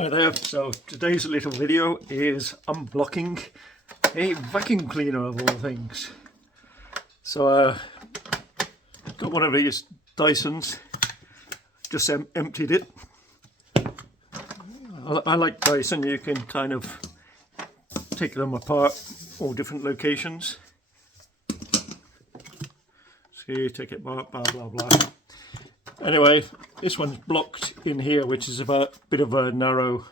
Hi there, so today's little video is unblocking a vacuum cleaner of all things. So got one of these Dysons, just emptied it. I like Dyson, you can kind of take them apart, all different locations. So you take it apart, blah blah blah. Anyway, this one's blocked in here, which is a bit of a narrow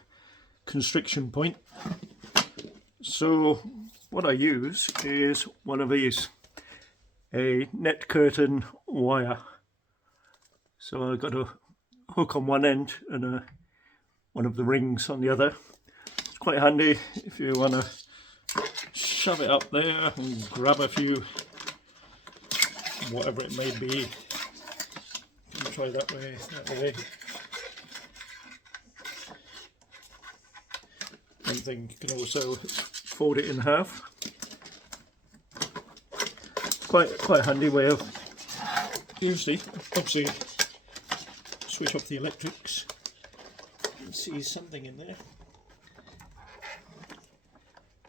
constriction point. So what I use is one of these, a net curtain wire. So I've got a hook on one end and one of the rings on the other. It's quite handy if you want to shove it up there and grab a few, whatever it may be. Try that way, that way. One thing, you can also fold it in half. Quite a handy way of usually, obviously, switch off the electrics. You can see something in there.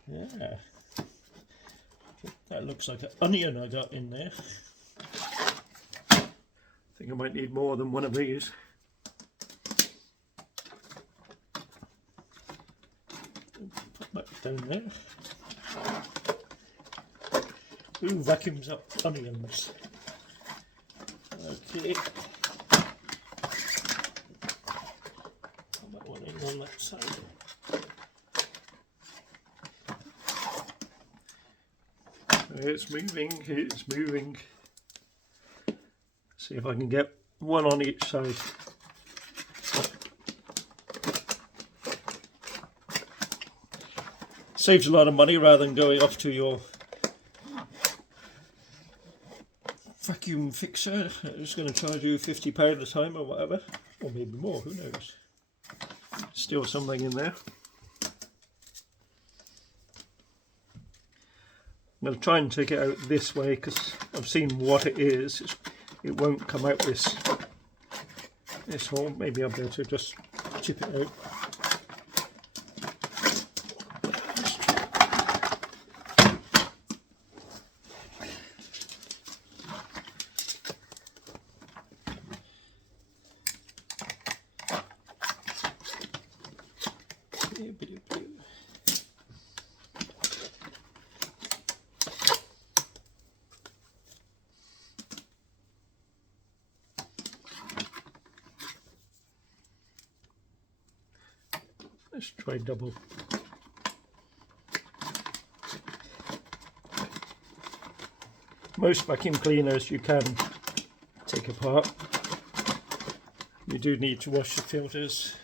Yeah, that looks like an onion I got in there. I think I might need more than one of these. Put that down there. Ooh, vacuums up onions. Okay. Put that one in on that side. It's moving, it's moving. See if I can get one on each side. Saves a lot of money rather than going off to your vacuum fixer. It's going to charge you £50 a time or whatever, or maybe more, who knows. Still something in there. I'm going to try and take it out this way because I've seen what it is. It won't come out this hole. Maybe I'll be able to just chip it out. Let's try double. Most vacuum cleaners you can take apart. You do need to wash the filters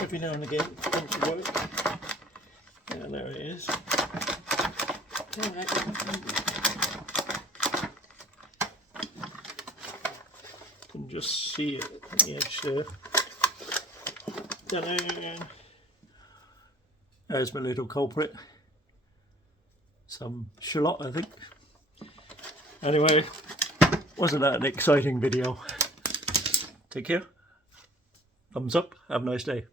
every now and again once you got it. Yeah, there it is. You can just see it on the edge there. There's my little culprit. Some shallot, I think. Anyway, wasn't that an exciting video? Take care. Thumbs up. Have a nice day.